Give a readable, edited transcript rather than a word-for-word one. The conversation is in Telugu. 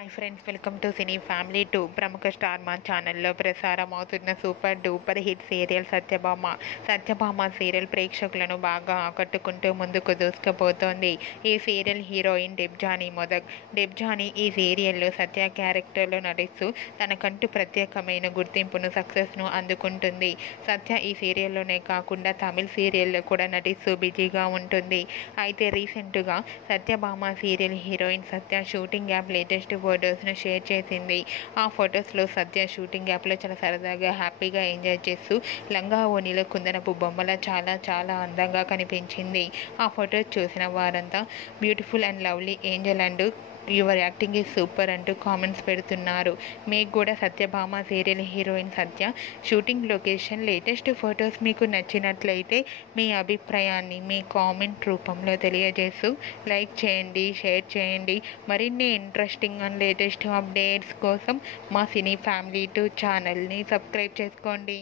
Hi friends, welcome to cine family 2. ప్రముఖ స్టార్ మా ఛానల్లో ప్రసారం అవుతున్న super duper hit serial Satyabhama serial ప్రేక్షకులను బాగా ఆకట్టుకుంటూ ముందుకు దూసుకుపోతోంది. ఈ సీరియల్ హీరోయిన్ డెబ్జానీ ఈ సీరియల్లో సత్య క్యారెక్టర్లో నటిస్తూ తనకంటూ ప్రత్యేకమైన గుర్తింపును, సక్సెస్ను అందుకుంటుంది. సత్య ఈ సీరియల్లోనే కాకుండా తమిళ్ సీరియల్లో కూడా నటిస్తూ బిజీగా ఉంటుంది. అయితే రీసెంట్గా సత్యభామ సీరియల్ హీరోయిన్ సత్య షూటింగ్ యాప్ లేటెస్ట్ ఫొటోస్ను షేర్ చేసింది. ఆ ఫొటోస్లో సత్య షూటింగ్ యాప్లో చాలా సరదాగా, హ్యాపీగా ఎంజాయ్ చేస్తూ లంగా ఓణిలో కుందనపు బొమ్మల చాలా చాలా అందంగా కనిపించింది. ఆ ఫొటోస్ చూసిన వారంతా beautiful and lovely Angel and your acting is super అంటూ కామెంట్స్ పెడుతున్నారు. మీకు కూడా సత్యభామ సీరియల్ హీరోయిన్ సత్య షూటింగ్ లొకేషన్ లేటెస్ట్ ఫొటోస్ మీకు నచ్చినట్లయితే మీ అభిప్రాయాన్ని మీ కామెంట్ రూపంలో తెలియజేస్తూ లైక్ చేయండి, షేర్ చేయండి. మరిన్ని ఇంట్రెస్టింగ్ అండ్ లేటెస్ట్ అప్డేట్స్ కోసం మా సినీ ఫ్యామిలీ 2 ఛానల్ని సబ్స్క్రైబ్ చేసుకోండి.